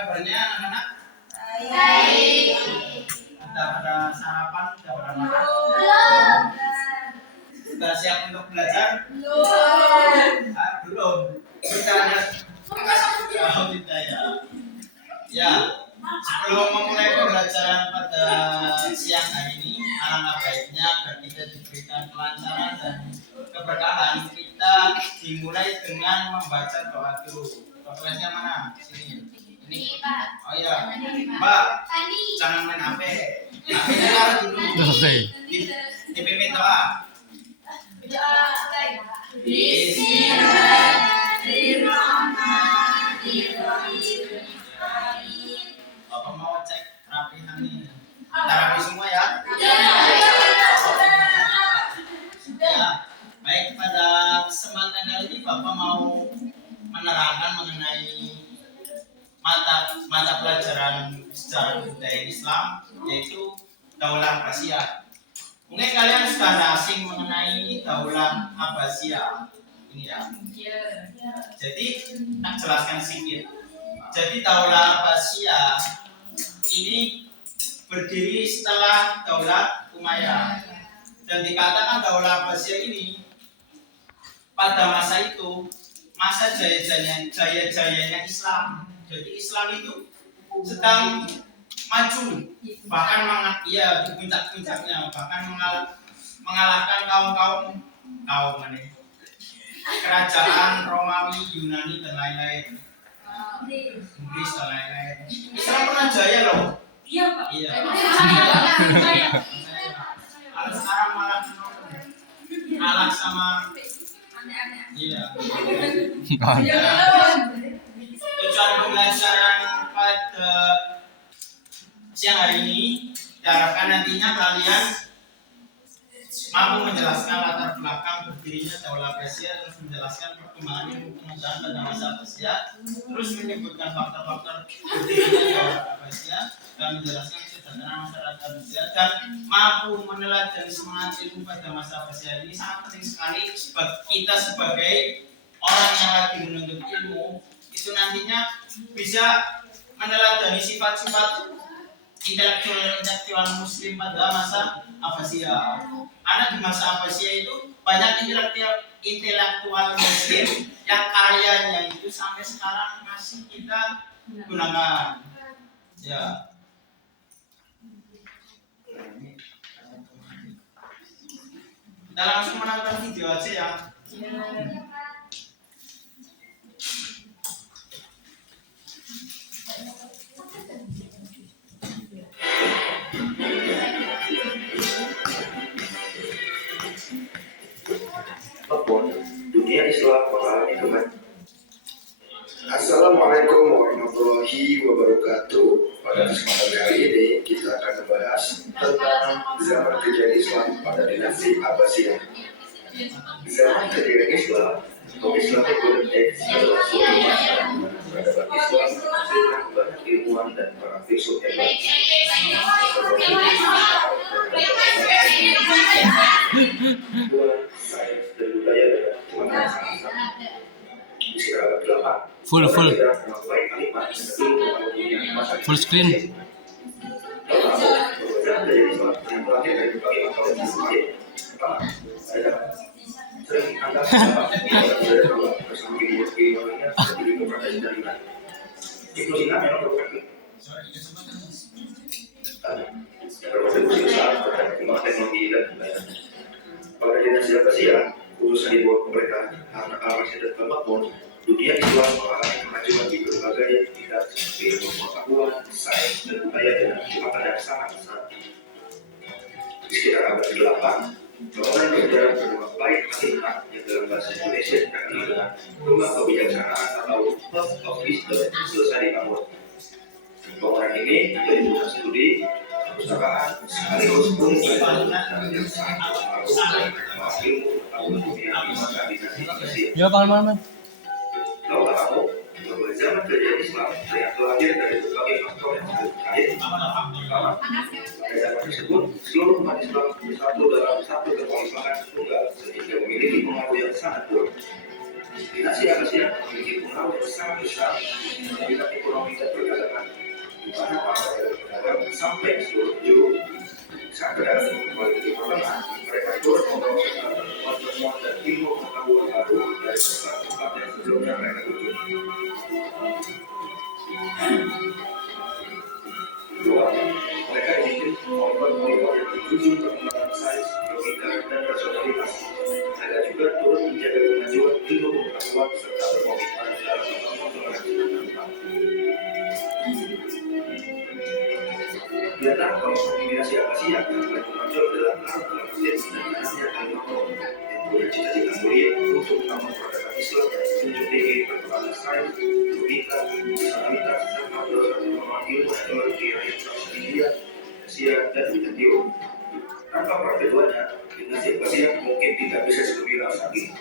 kabarnya anak-anak? Baik. Sudah pada sarapan? Sudah pada makan? Belum. Sudah siap untuk belajar? Belum. Belum. Kita ada. Oh, tidak ya. Ya, sebelum memulai pembelajaran pada siang hari ini, alangkah baiknya agar kita diberikan kelancaran dan keberkahan, kita dimulai dengan membaca doa dulu. Kelasnya mana? Sini. Ini. Oh iya. Mbak, jangan main HP. HP-nya taruh dulu. Dipimpin doa. Bismillahirrahmanirrahim. Bapak mau cek rapihan nih. Kita rapi semua ya. Ya, baik, pada kesempatan kali ini Bapak mau menerangkan mengenai mata pelajaran sejarah budaya Islam, yaitu Daulah Abbasiyah. Mungkin kalian sudah ada asing mengenai Daulah Abbasiyah ini ya. Jadi tak jelaskan sedikit. Jadi Daulah Abbasiyah ini berdiri setelah Daulah Umayyah. Dan dikatakan Daulah Abbasiyah ini pada masa itu masa jaya-jayanya Islam. Jadi Islam itu sedang maju, bahkan di puncak-puncaknya, bahkan mengalahkan kaum kerajaan Romawi, Yunani dan lain-lain, Inggris dan lain-lain. Islam pernah jaya loh. Iya Pak. Iya. Kalau sekarang malah kalah sama iya. Tujuan pembelajaran pada siang hari ini diharapkan nantinya kalian mampu menjelaskan latar belakang berdirinya Daulah Abbasiyah, terus menjelaskan perkembangan ilmu pengetahuan pada masa Abbasiyah, terus menyebutkan faktor-faktor berdirinya Daulah Abbasiyah dan menjelaskan kesejahteraan masyarakat Abbasiyah, dan mampu meneladani semangat ilmu pada masa Abbasiyah. Ini sangat penting sekali kita sebagai orang yang lagi menuntut ilmu itu nantinya bisa meneladani sifat-sifat intelektual muslim pada masa Abbasiyah. Karena di masa Abbasiyah itu banyak intelektual muslim yang karyanya itu sampai sekarang masih kita gunakan. Ya. Kita langsung menonton video aja ya. Dunia Islam mengalami kemajuan. Assalamualaikum warahmatullahi wabarakatuh. Pada kesempatan kali ini kita akan membahas tentang zaman kejayaan Islam pada dinasti Abbasiyah. Zaman kejayaan Islam, kaum Islam berkonteks adalah suatu masa peradaban Islam menghasilkan banyak ilmuwan dan para filsuf hebat. Sains dan budaya dengan sama-sama. Di sekitar abad 8, full screen. Pada dinasti Abbasiyah, urusan di bawah pemerintahan Harun al-Rashid al-Makmun, dunia Islam mengalami kemajuan di berbagai bidang seperti ilmu pengetahuan, sains dan budaya dengan kecepatan yang sangat besar. Di sekitar abad ke-8, bangunan kerja bernama Bait Al-Hikmah yang dalam bahasa Indonesia dikenal dengan Rumah Kebijaksanaan atau House of Wisdom selesai dibangun. Bangunan ini menjadi pusat studi, perpustakaan, sekaligus pun yang sangat berpengaruh ilmu pengetahuan dunia di masa dinasti Abbasiyah. Ya, Pak. Kalau tahu, bahwa zaman kejayaan Islam yang terlahir dari berbagai faktor yang sangat terkait. Pertama, pada zaman tersebut, seluruh umat Islam bersatu dalam satu kekhalifahan tunggal sehingga memiliki pengaruh yang sangat kuat. Di Kombinasi Asia memiliki pengaruh yang sangat besar terhadap ekonomi dan perdagangan, di mana para pedagang sampai di seluruh penjuru. Saat pedagang kembali ke Timur Tengah, mereka turut membawa serta temuan dan ilmu pengetahuan baru dari tempat-tempat yang sebelumnya mereka kunjungi. Kedua, mereka ingin monitor yang bertujuan perkembangan sains, logika, dan rasionalitas. Mereka juga turut menjaga kemajuan ilmu pengetahuan serta berkomitmen dalam membangun keberhasilan tentang. Vietnam kombinasi Asia yang paling menonjol adalah Arab Masjid dan Asia Al-Makmur yang punya cita-cita mulia untuk membangun peradaban Islam yang menjunjung tinggi perkembangan sains, logika, rasionalitas, serta mendorong pengembangan ilmu teknologi rakyat bangsa India, Asia, dan Timur. Tanpa para keduanya, dinasti Asia mungkin tidak bisa segembira saat ini.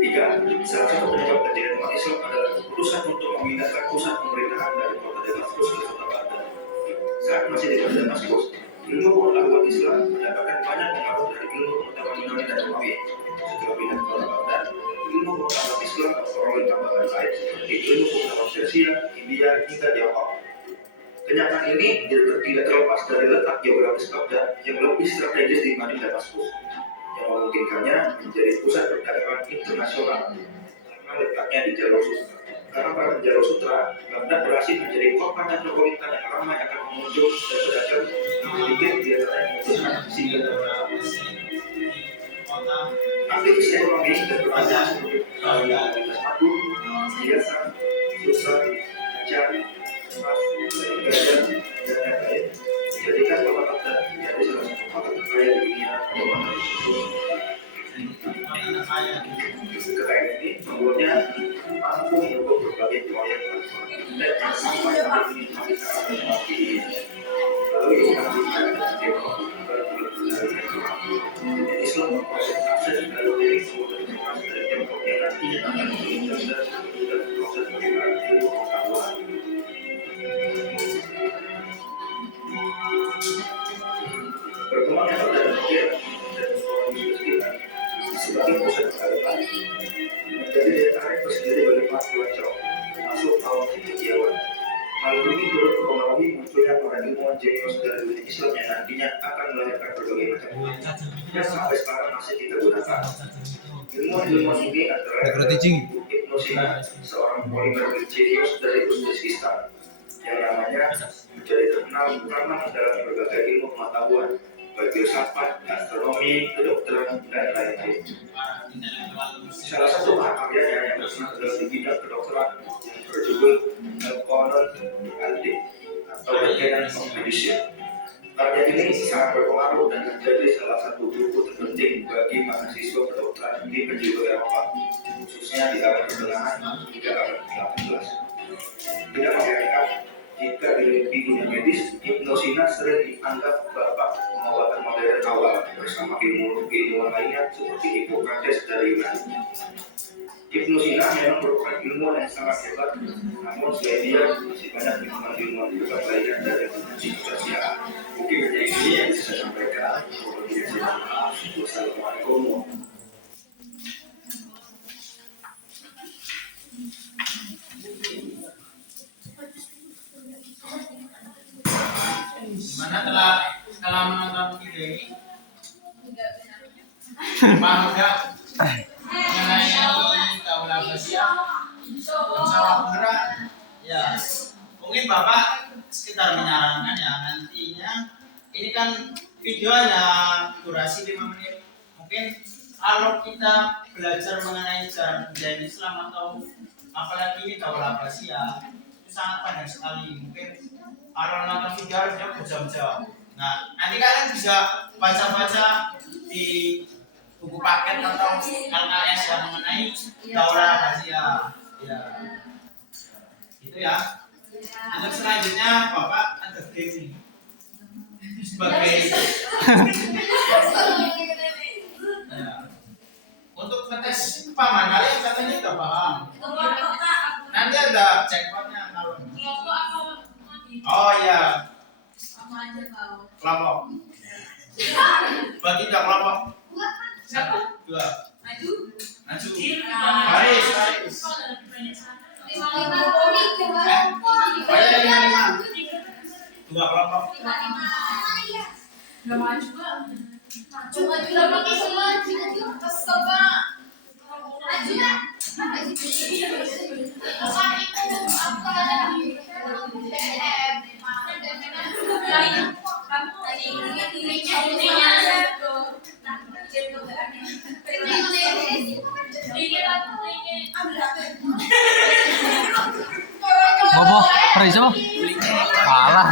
Tiga, salah satu penyebab kejadian umat Islam adalah keputusan untuk memindahkan pusat pemerintahan dari kota Damaskus ke kota Baghdad. Saat masih di kota Damaskus, ilmu pengetahuan Islam mendapatkan banyak pengaruh dari ilmu pengetahuan Yunani dan Romawi. Setelah pindah ke kota Baghdad, ilmu pengetahuan Islam memperoleh tambahan lain seperti ilmu pengetahuan Persia, India, hingga Tiongkok. Kenyataan ini tidak terlepas dari letak geografis Baghdad yang lebih strategis dibanding Damaskus, yang memungkinkannya menjadi pusat perdagangan internasional karena letaknya di jalur sutra. Karena pada jalur sutra, Baghdad berhasil menjadi kota metropolitan yang ramai akan pengunjung dan pedagang, sedikit biasanya membutuhkan sehingga aktivis ekonomi dan pertanian seperti komunitas padu, hiasan, sutra, acar, emas, gajah, dan lain-lain menjadikan kota Baghdad menjadi salah satu kota terkaya di dunia pembangunan. Kekayaan ini membuatnya mampu mendukung berbagai proyek transformasi dan sampai saat ini masih sangat dinikmati. Lalu yang dilanjutkan Tiongkok Islam memperoleh akses dari kemudian informasi dari Tiongkok yang nantinya akan menjadi dan proses pengembangan ilmu pengetahuan. Berkembangnya pada Mesir dan ekonomi sekitar sebagai pusat peradaban menjadi daya tarik tersendiri bagi para pelancong termasuk kaum cendekiawan. Hal ini turut mempengaruhi munculnya para ilmuwan jenius dari dunia Islam yang nantinya akan melahirkan berbagai macam yang sampai sekarang masih kita gunakan. Ilmuwan ini antara Ibnu Sina, seorang polimer jenius dari Uzbekistan yang namanya menjadi terkenal karena mendalami berbagai ilmu pengetahuan baik filsafat, astronomi, kedokteran, dan lain-lain. Salah satu karyanya yang terkenal adalah di bidang kedokteran yang berjudul Al-Qanon Al-Tib atau The Canon of Medicine. Karya ini sangat berpengaruh dan menjadi salah satu buku terpenting bagi mahasiswa kedokteran di penjuru Eropa, khususnya di abad pertengahan hingga abad ke-18. Tidak mengherankan jika di dunia medis, Ibnu Sina sering dianggap bapak pengobatan modern awal bersama ilmuwan lainnya seperti Hippocrates dari Yunani. Ibnu Sina memang merupakan ilmuwan yang sangat hebat, namun selain dia masih banyak ilmuwan hebat lainnya dari Asia. Mungkin ini yang bisa saya sampaikan. Wassalamualaikum. Gimana setelah menonton video ini? Paham nggak mengenai Daulah Abbasiyah dan Sawah Penggerak? Ya, mungkin Bapak sekitar menyarankan ya nantinya ini kan video hanya durasi 5 menit. Mungkin kalau kita belajar mengenai sejarah budaya Islam atau apalagi ini Daulah Abbasiyah itu sangat panjang sekali. Mungkin kalau nonton video harusnya berjam-jam. Nah, nanti kalian bisa baca-baca di buku paket atau LKS yang mengenai Daulah Abbasiyah. Ya, itu ya. Untuk selanjutnya Bapak ada game sebagai ya. Untuk ngetes paman kalian katanya udah paham. Nanti ada checkpointnya kalau. Oh iya. Kelompok. Bagi kelompok. Satu. Dua. Maju. Maju. Baris. Dua kelompok. Udah maju Bang. Maju semua. Stop Bang. Maju ya. Bobo, perisa mo? Kalah.